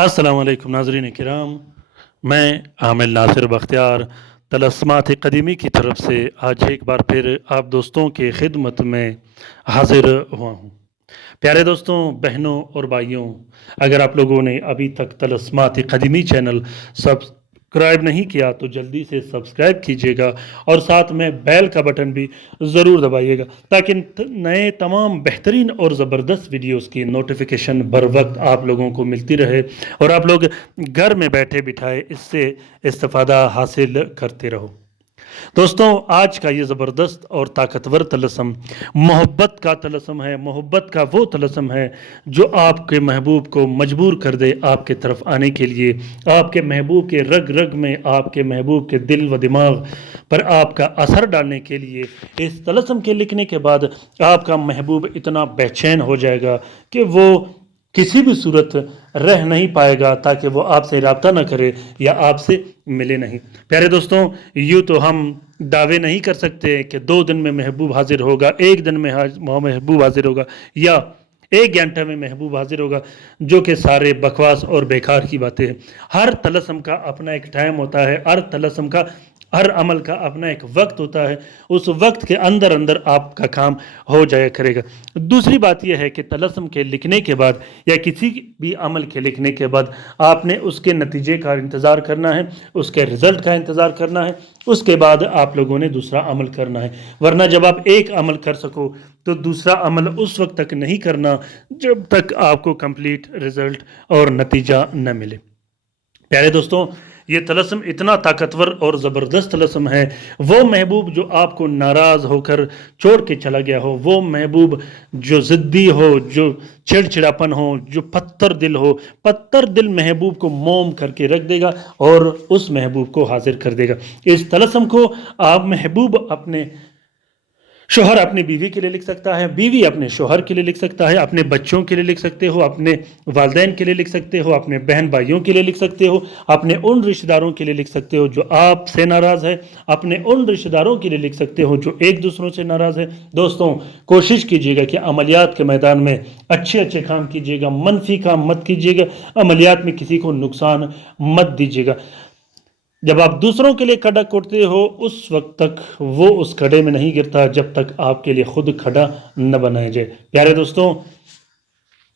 अस्सलाम वालेकुम नाज़रीन किराम, मैं आमिल नासिर बख्तियार तलस्मात क़दीमी की तरफ से आज एक बार फिर आप दोस्तों की खिदमत में हाजिर हुआ हूँ। प्यारे दोस्तों, बहनों और भाइयों, अगर आप लोगों ने अभी तक तलस्मात क़दीमी चैनल सब्सक्राइब नहीं किया तो जल्दी से सब्सक्राइब कीजिएगा और साथ में बेल का बटन भी ज़रूर दबाइएगा ताकि नए तमाम बेहतरीन और ज़बरदस्त वीडियोस की नोटिफिकेशन बर वक्त आप लोगों को मिलती रहे और आप लोग घर में बैठे बिठाए इससे इस्तिफ़ादा हासिल करते रहो। दोस्तों, आज का ये ज़बरदस्त और ताकतवर तलस्म मोहब्बत का तलस्म है। मोहब्बत का वो तलस्म है जो आपके महबूब को मजबूर कर दे आपके तरफ आने के लिए, आपके महबूब के रग रग में, आपके महबूब के दिल व दिमाग पर आपका असर डालने के लिए। इस तलस्म के लिखने के बाद आपका महबूब इतना बेचैन हो जाएगा कि वो किसी भी सूरत रह नहीं पाएगा ताकि वो आपसे रब्ता ना करे या आपसे मिले नहीं। प्यारे दोस्तों, यूँ तो हम दावे नहीं कर सकते कि 2 दिन में महबूब हाजिर होगा, 1 दिन में महबूब हाजिर होगा या 1 घंटे में महबूब हाजिर होगा, जो कि सारे बकवास और बेकार की बातें हैं। हर तलस्म का अपना एक टाइम होता है, हर तलस्म का, हर अमल का अपना एक वक्त होता है। उस वक्त के अंदर अंदर आपका काम हो जाया करेगा। दूसरी बात यह है कि तलस्म के लिखने के बाद या किसी भी अमल के लिखने के बाद आपने उसके नतीजे का इंतज़ार करना है, उसके रिज़ल्ट का इंतज़ार करना है, उसके बाद आप लोगों ने दूसरा अमल करना है। वरना जब आप एक अमल कर सको तो दूसरा अमल उस वक्त तक नहीं करना जब तक आपको कंप्लीट रिज़ल्ट और नतीजा न मिले। प्यारे दोस्तों, ये तलस्म इतना ताकतवर और ज़बरदस्त तलस्म है। वो महबूब जो आपको नाराज़ होकर छोड़ के चला गया हो, वो महबूब जो ज़िद्दी हो, जो चिड़चिड़ापन हो, जो पत्थर दिल हो, पत्थर दिल महबूब को मोम करके रख देगा और उस महबूब को हाजिर कर देगा। इस तलस्म को आप महबूब अपने शोहर अपनी बीवी के लिए लिख सकता है, बीवी अपने शोहर के लिए लिख सकता है, अपने बच्चों के लिए लिख सकते हो, अपने वालिदैन के लिए लिख सकते हो, अपने बहन भाइयों के लिए लिख सकते हो, अपने उन रिश्तेदारों के लिए लिख सकते हो जो आपसे नाराज़ है, अपने उन रिश्तेदारों के लिए लिख सकते हो जो एक दूसरों से नाराज़ है। दोस्तों, कोशिश कीजिएगा कि अमलियात के मैदान में अच्छे अच्छे काम कीजिएगा, मनफी काम मत कीजिएगा, अमलियात में किसी को नुकसान मत दीजिएगा। जब आप दूसरों के लिए खड़ा कोटते हो उस वक्त तक वो उस खड़े में नहीं गिरता जब तक आपके लिए खुद खड़ा न बनाया जाए। प्यारे दोस्तों,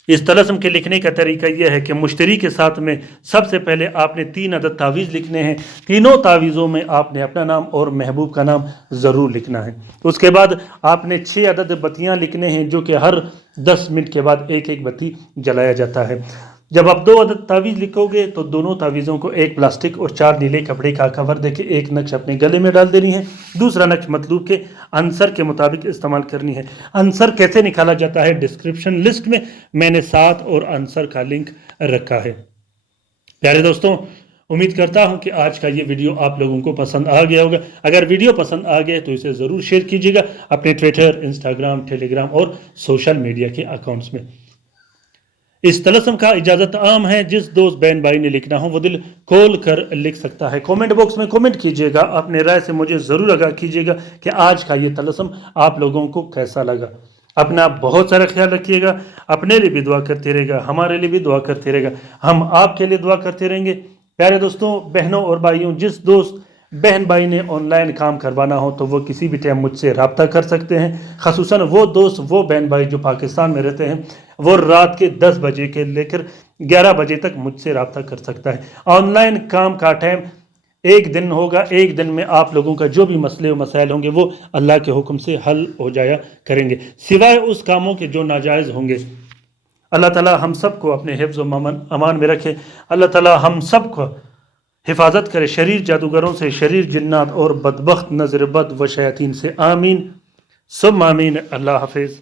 इस तलस्म के लिखने का तरीका यह है कि मुश्तरी के साथ में सबसे पहले आपने 3 अदद तावीज़ लिखने हैं। तीनों तावीज़ों में आपने अपना नाम और महबूब का नाम ज़रूर लिखना है। उसके बाद आपने 6 अदद बत्तियाँ लिखने हैं जो कि हर 10 मिनट के बाद एक एक बत्ती जलाया जाता है। जब आप 2 अदद तावीज़ लिखोगे तो दोनों तावीज़ों को एक प्लास्टिक और 4 नीले कपड़े का कवर देके एक नक्श अपने गले में डाल देनी है, दूसरा नक्श मतलूब के आंसर के मुताबिक इस्तेमाल करनी है। आंसर कैसे निकाला जाता है डिस्क्रिप्शन लिस्ट में मैंने साथ और आंसर का लिंक रखा है। प्यारे दोस्तों, उम्मीद करता हूं कि आज का ये वीडियो आप लोगों को पसंद आ गया होगा। अगर वीडियो पसंद आ गया तो इसे ज़रूर शेयर कीजिएगा अपने ट्विटर, इंस्टाग्राम, टेलीग्राम और सोशल मीडिया के अकाउंट्स में। इस तलस्म का इजाज़त आम है, जिस दोस्त बहन भाई ने लिखना हो वो दिल खोल कर लिख सकता है। कमेंट बॉक्स में कमेंट कीजिएगा, अपने राय से मुझे ज़रूर आगाह कीजिएगा कि आज का ये तलस्म आप लोगों को कैसा लगा। अपना बहुत सारा ख्याल रखिएगा, अपने लिए भी दुआ करते रहेगा, हमारे लिए भी दुआ करते रहेगा, हम आपके लिए दुआ करते रहेंगे। प्यारे दोस्तों, बहनों और भाइयों, जिस दोस्त बहन भाई ने ऑनलाइन काम करवाना हो तो वो किसी भी टाइम मुझसे रब्ता कर सकते हैं। ख़ुसूसन वो दोस्त, वो बहन भाई जो पाकिस्तान में रहते हैं, वो रात के 10 बजे के लेकर 11 बजे तक मुझसे रब्ता कर सकता है। ऑनलाइन काम का टाइम 1 दिन होगा, 1 दिन में आप लोगों का जो भी मसले व मसाइल होंगे वो अल्लाह के हुक्म से हल हो जाया करेंगे, सिवाय उस कामों के जो नाजायज़ होंगे। अल्लाह ताला हम सब को अपने हिफ्ज़ व अमान में रखे। अल्लाह ताला हम सब को हिफाजत करे शरीर जादूगरों से, शरीर जिन्नात और बदबख्त नज़र बद व शयातीन से। आमीन सुम्मा आमीन। अल्लाह हाफिज़।